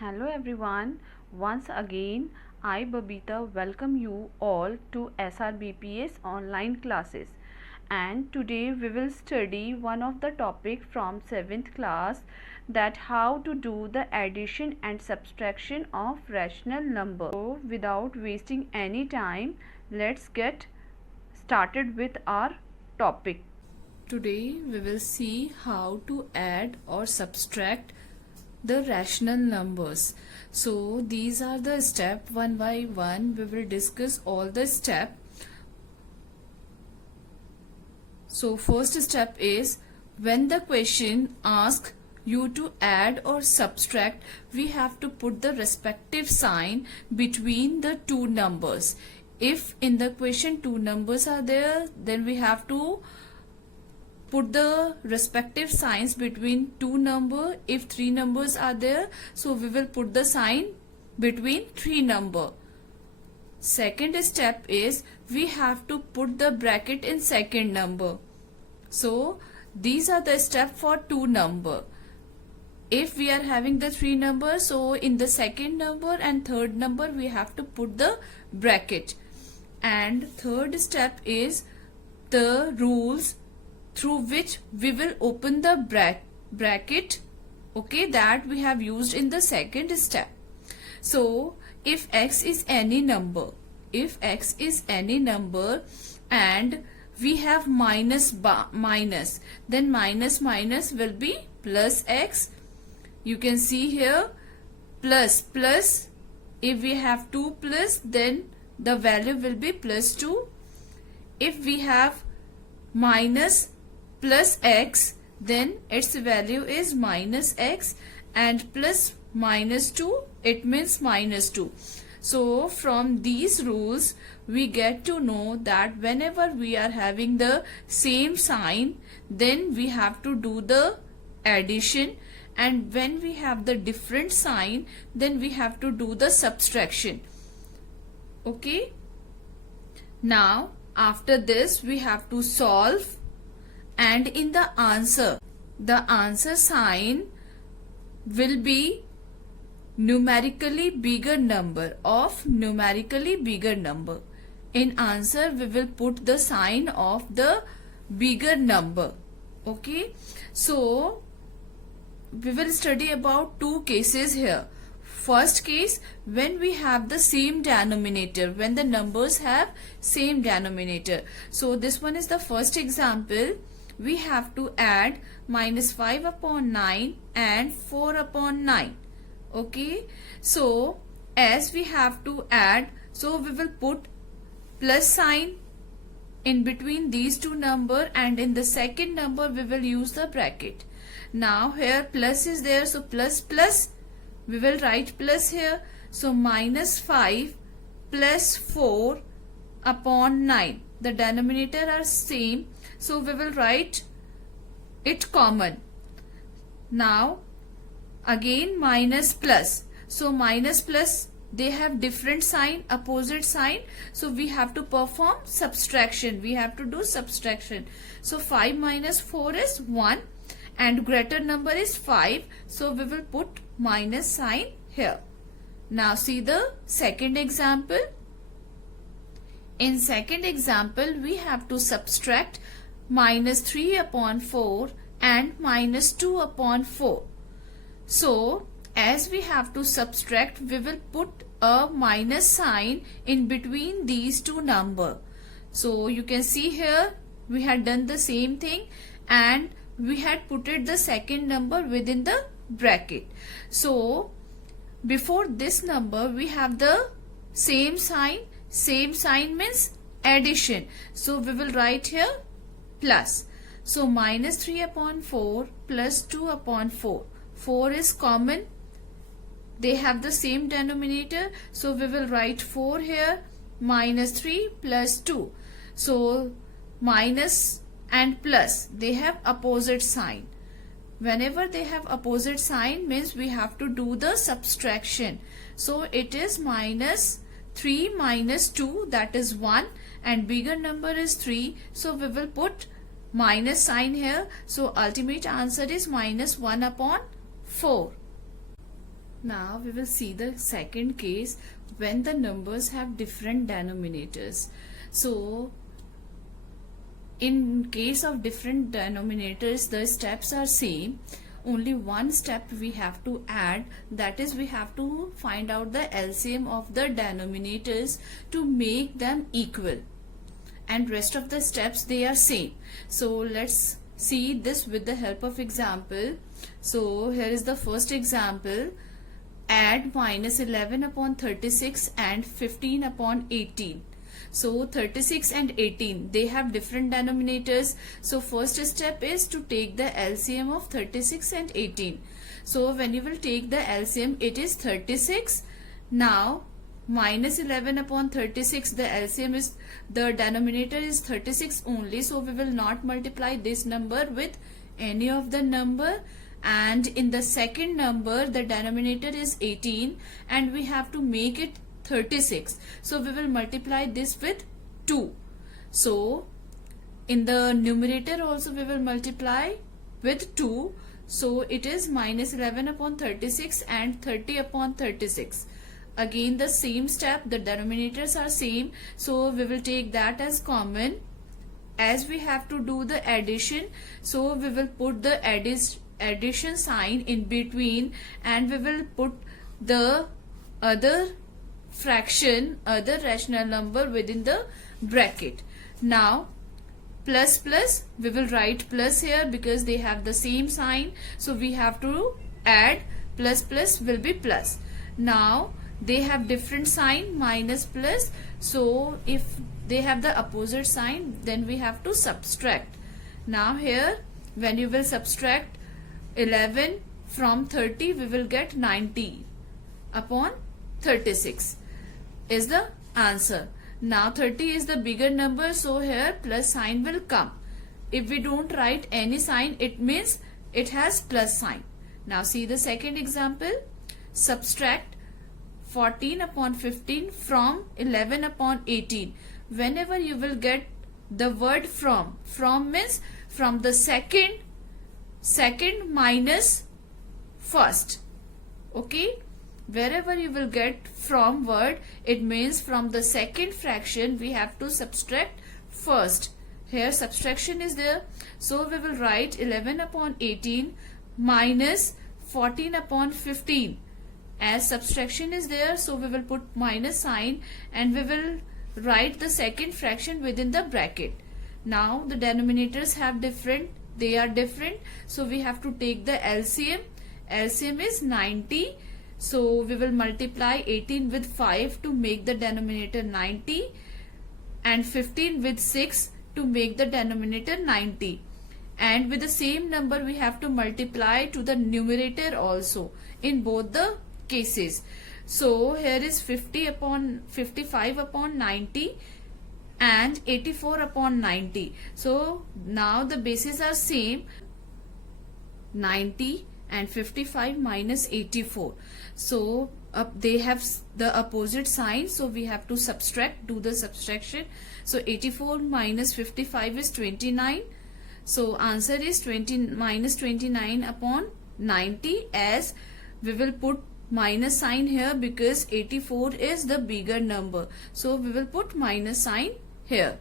Hello everyone. Once again, I Babita welcome you all to SRBPS online classes. And today we will study one of the topic from 7th class, that how to do the addition and subtraction of rational number. So without wasting any time, let's get started with our topic. Today we will see how to add or subtract the rational numbers. So these are the step one by one. We will discuss all the step. So first step is, when the question asks you to add or subtract, we have to put the respective sign between the two numbers. If in the question two numbers are there, then we have to put the respective signs between two number. If three numbers are there, so we will put the sign between three number. Second step is, we have to put the bracket in second number. So these are the step for two number. If we are having the three numbers, so in the second number and third number we have to put the bracket. And third step is the rules through which we will open the bracket, okay, that we have used in the second step. So if x is any number, and we have minus, then minus will be plus x. You can see here plus. If we have 2 plus, then the value will be plus 2. If we have minus plus x, then its value is minus x, and plus minus 2, it means minus 2. So from these rules we get to know that whenever we are having the same sign, then we have to do the addition, and when we have the different sign, then we have to do the subtraction. Okay, now after this we have to solve, and in the answer sign will be numerically bigger number of numerically bigger number. In answer we will put the sign of the bigger number. Okay, so we will study about two cases here. First case, when we have the same denominator, when the numbers have same denominator. So this one is the first example. We have to add minus 5 upon 9 and 4 upon 9. Okay, so as we have to add, so we will put plus sign in between these two number, and in the second number we will use the bracket. Now here plus is there, so plus we will write plus here. So minus 5 plus 4 upon 9. The denominator are same, so we will write it common. Now again minus plus. So minus plus, they have different sign, opposite sign. So we have to perform subtraction. We have to do subtraction. So 5 minus 4 is 1, and greater number is 5. So we will put minus sign here. Now see the second example. In second example, we have to subtract minus 3 upon 4 and minus 2 upon 4. So as we have to subtract, we will put a minus sign in between these two number. So you can see here we had done the same thing, and we had put it the second number within the bracket. So before this number we have the same sign. Same sign means addition. So we will write here plus. So minus 3 upon 4 plus 2 upon 4. 4 is common. They have the same denominator. So we will write 4 here. Minus 3 plus 2. So minus and plus, they have opposite sign. Whenever they have opposite sign means we have to do the subtraction. So it is minus 3 minus 2, that is 1, and bigger number is 3. So we will put minus sign here. So ultimate answer is minus 1 upon 4. Now we will see the second case when the numbers have different denominators. So in case of different denominators, the steps are same. Only one step we have to add, that is we have to find out the LCM of the denominators to make them equal, and rest of the steps they are same. So let's see this with the help of example. So here is the first example. Add minus 11 upon 36 and 15 upon 18. So 36 and 18, they have different denominators. So first step is to take the LCM of 36 and 18. So when you will take the LCM, it is 36. Now minus 11 upon 36, the LCM is, the denominator is 36 only. So we will not multiply this number with any of the number. And in the second number, the denominator is 18 and we have to make it 36. So we will multiply this with 2. So in the numerator also we will multiply with 2. So it is minus 11 upon 36 and 30 upon 36. Again the same step, the denominators are same. So we will take that as common. As we have to do the addition, so we will put the addition sign in between and we will put the other fraction, other rational number within the bracket. Now plus plus, we will write plus here because they have the same sign, so we have to add, plus plus will be plus. Now they have different sign, minus plus, so if they have the opposite sign then we have to subtract. Now here when you will subtract 11 from 30, we will get 90 upon 36 is the answer. Now 30 is the bigger number, so here plus sign will come. If we don't write any sign, it means it has plus sign. Now see the second example. Subtract 14 upon 15 from 11 upon 18. Whenever you will get the word from means from the second minus first. Okay, wherever you will get from word, it means from the second fraction we have to subtract first. Here subtraction is there, so we will write 11 upon 18 minus 14 upon 15. As subtraction is there, so we will put minus sign and we will write the second fraction within the bracket. Now the denominators have different, they are different, so we have to take the LCM. LCM is 90. So we will multiply 18 with 5 to make the denominator 90 and 15 with 6 to make the denominator 90. And with the same number we have to multiply to the numerator also in both the cases. So here is 55 upon 90 and 84 upon 90. So now the bases are same, 90 and 55 minus 84. So they have the opposite sign, so we have to subtract, do the subtraction. So 84 minus 55 is 29. So answer is minus 29 upon 90, as we will put minus sign here because 84 is the bigger number. So we will put minus sign here.